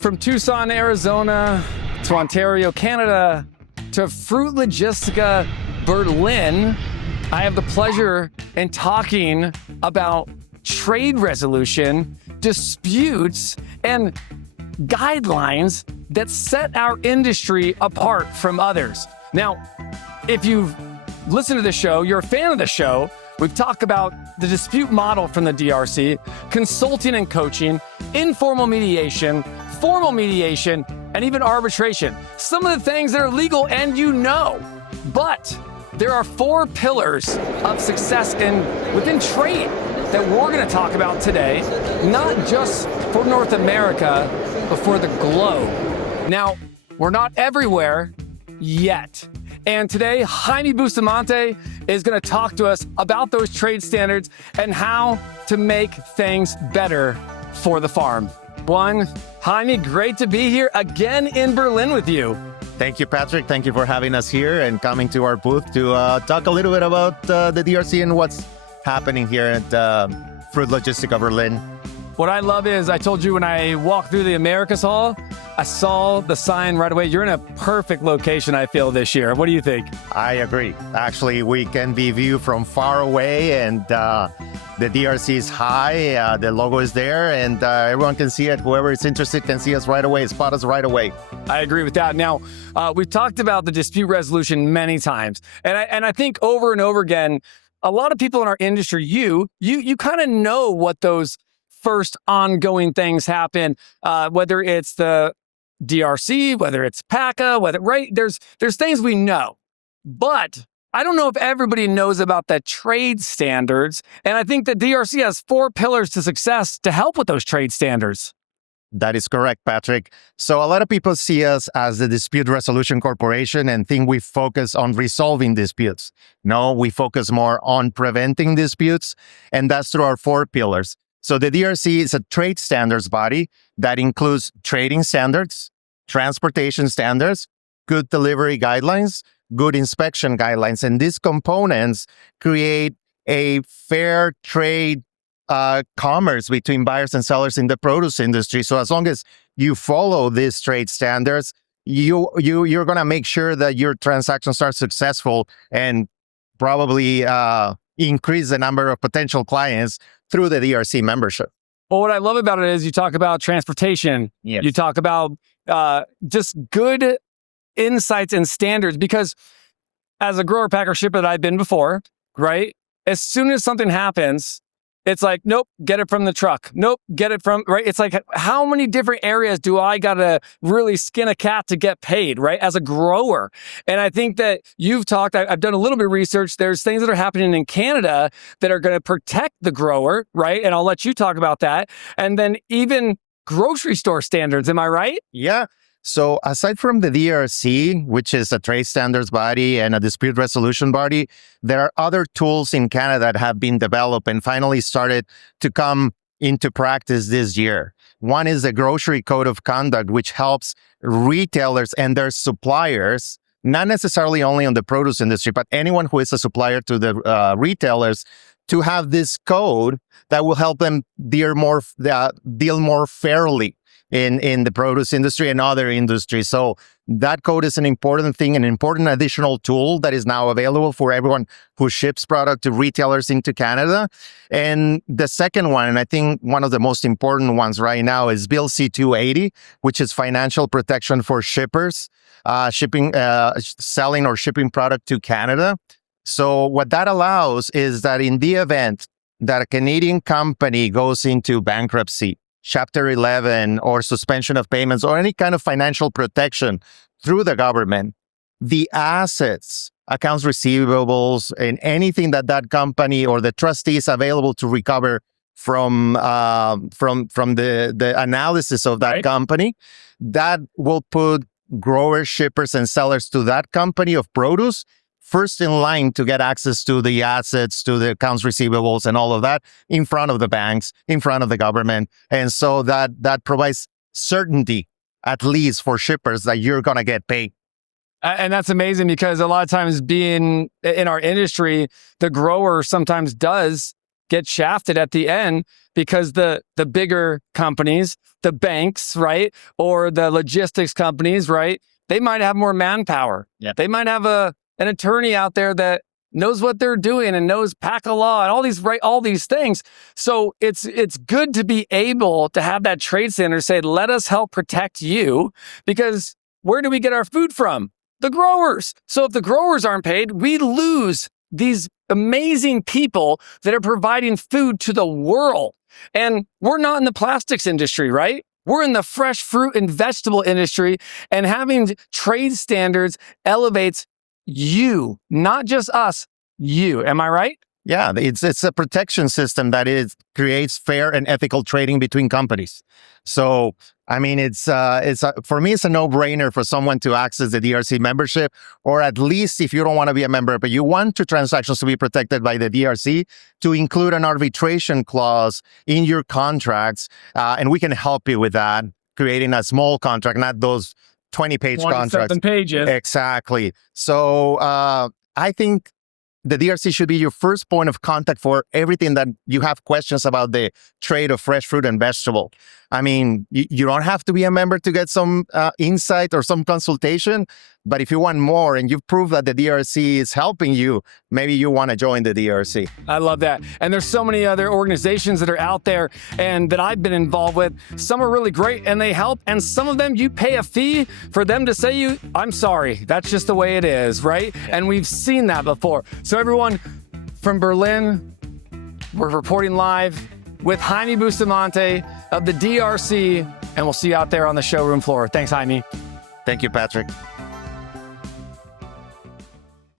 From Tucson, Arizona, to Ontario, Canada, to Fruit Logistica, Berlin, I have the pleasure in talking about trade resolution, disputes, and guidelines that set our industry apart from others. Now, if you've listened to the show, you're a fan of the show, we've talked about the dispute model from the DRC, consulting and coaching, informal mediation, formal mediation, and even arbitration. Some of the things that are legal and you know, but there are 4 pillars of success within trade that we're gonna talk about today, not just for North America, but for the globe. Now, we're not everywhere yet. And today, Jaime Bustamante is gonna talk to us about those trade standards and how to make things better for the farm. Jaime, great to be here again in Berlin with you. Thank you, Patrick. Thank you for having us here and coming to our booth to talk a little bit about the DRC and what's happening here at Fruit Logistica Berlin. What I love is, I told you when I walked through the Americas Hall, I saw the sign right away. You're in a perfect location, I feel, this year. What do you think? I agree. Actually, we can be viewed from far away, and the DRC is high, the logo is there, and everyone can see it. Whoever is interested can see us right away, spot us right away. I agree with that. Now, we've talked about the dispute resolution many times, and I think over and over again, a lot of people in our industry, you kind of know what those first ongoing things happen, whether it's the DRC, whether it's PACA, right? There's things we know, but I don't know if everybody knows about the trade standards. And I think the DRC has 4 pillars to success to help with those trade standards. That is correct, Patrick. So a lot of people see us as the Dispute Resolution Corporation and think we focus on resolving disputes. No, we focus more on preventing disputes, and that's through our 4 pillars. So the DRC is a trade standards body that includes trading standards, transportation standards, good delivery guidelines, good inspection guidelines, and these components create a fair trade commerce between buyers and sellers in the produce industry. So as long as you follow these trade standards, you're going to make sure that your transactions are successful and probably increase the number of potential clients through the DRC membership. Well, what I love about it is you talk about transportation. Yes. You talk about just good insights and standards, because as a grower, packer, shipper that I've been before, right? As soon as something happens, it's like, nope, get it from the truck. Nope, get it from, right? It's like, how many different areas do I got to really skin a cat to get paid, right? As a grower. And I think that you've talked, I've done a little bit of research. There's things that are happening in Canada that are going to protect the grower, right? And I'll let you talk about that. And then even grocery store standards, am I right? Yeah. So aside from the DRC, which is a trade standards body and a dispute resolution body, there are other tools in Canada that have been developed and finally started to come into practice this year. One is the Grocery Code of Conduct, which helps retailers and their suppliers, not necessarily only on the produce industry, but anyone who is a supplier to the retailers, to have this code that will help them deal more fairly in the produce industry and other industries. So that code is an important thing, an important additional tool that is now available for everyone who ships product to retailers into Canada. And the second one, and I think one of the most important ones right now, is Bill C-280, which is financial protection for shippers, selling or shipping product to Canada. So what that allows is that in the event that a Canadian company goes into bankruptcy, Chapter 11, or suspension of payments, or any kind of financial protection through the government, the assets, accounts receivables, and anything that company or the trustee is available to recover from the analysis of that company, that will put growers, shippers, and sellers to that company of produce first in line to get access to the assets, to the accounts receivables and all of that in front of the banks, in front of the government. And so that provides certainty, at least for shippers, that you're going to get paid. And that's amazing, because a lot of times being in our industry, the grower sometimes does get shafted at the end because the bigger companies, the banks, right, or the logistics companies, right, they might have more manpower. Yeah. They might have an attorney out there that knows what they're doing and knows PACA law and all these things. So it's good to be able to have that trade standard say, let us help protect you, because where do we get our food from? The growers. So if the growers aren't paid, we lose these amazing people that are providing food to the world. And we're not in the plastics industry, right? We're in the fresh fruit and vegetable industry, and having trade standards elevates you, not just us, you. Am I right? Yeah, it's a protection system that creates fair and ethical trading between companies. So, I mean, for me, it's a no-brainer for someone to access the DRC membership, or at least if you don't want to be a member, but you want your transactions to be protected by the DRC, to include an arbitration clause in your contracts, and we can help you with that, creating a small contract, not those 20-page contracts. 27 pages. Exactly. So I think the DRC should be your first point of contact for everything that you have questions about the trade of fresh fruit and vegetable. I mean, you don't have to be a member to get some insight or some consultation, but if you want more and you've proved that the DRC is helping you, maybe you want to join the DRC. I love that. And there's so many other organizations that are out there and that I've been involved with. Some are really great and they help, and some of them you pay a fee for them to say I'm sorry, that's just the way it is, right? And we've seen that before. So everyone from Berlin, we're reporting live with Jaime Bustamante of the DRC, and we'll see you out there on the showroom floor. Thanks, Jaime. Thank you, Patrick.